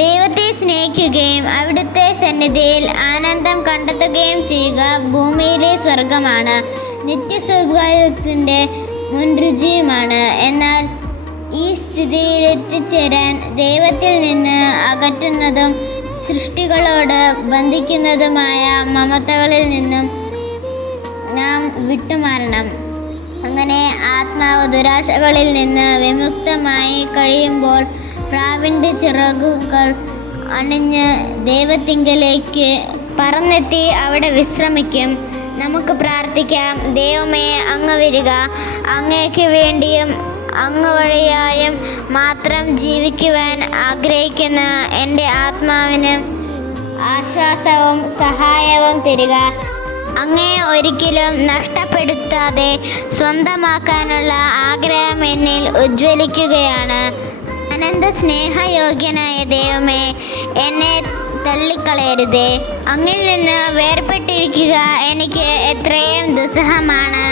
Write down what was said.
ദൈവത്തെ സ്നേഹിക്കുകയും അവിടുത്തെ സന്നിധിയിൽ ആനന്ദം കണ്ടെത്തുകയും ചെയ്യുക ഭൂമിയിലെ സ്വർഗമാണ്, നിത്യസൗഭാഗ്യത്തിൻ്റെ മുൻരുചിയുമാണ്. എന്നാൽ ഈ സ്ഥിതിയിലെത്തിച്ചേരാൻ ദൈവത്തിൽ നിന്ന് അകറ്റുന്നതും സൃഷ്ടികളോട് ബന്ധിക്കുന്നതുമായ മമതകളിൽ നിന്നും നാം വിട്ടുമാറണം. അങ്ങനെ ആത്മാവ് ദുരാശകളിൽ നിന്ന് വിമുക്തമായി കഴിയുമ്പോൾ പ്രാവിൻ്റെ ചിറകുകൾ അണിഞ്ഞ് ദൈവത്തിങ്കലേക്ക് പറന്നെത്തി അവിടെ വിശ്രമിക്കും. നമുക്ക് പ്രാർത്ഥിക്കാം. ദൈവമേ, അങ്ങ് വരിക. അങ്ങേക്ക് വേണ്ടിയും അങ്ങ് വഴിയായും മാത്രം ജീവിക്കുവാൻ ആഗ്രഹിക്കുന്ന എൻ്റെ ആത്മാവിന് ആശ്വാസവും സഹായവും തരിക. അങ്ങയെ ഒരിക്കലും നഷ്ടപ്പെടുത്താതെ സ്വന്തമാക്കാനുള്ള ആഗ്രഹം എന്നിൽ ഉജ്ജ്വലിക്കുകയാണ്. അനന്ത സ്നേഹയോഗ്യനായ ദൈവമേ, എന്നെ തള്ളിക്കളയരുതേ. അങ്ങിൽ നിന്ന് വേർപെട്ടിരിക്കുക എനിക്ക് എത്രയും ദുസ്സഹമാണ്.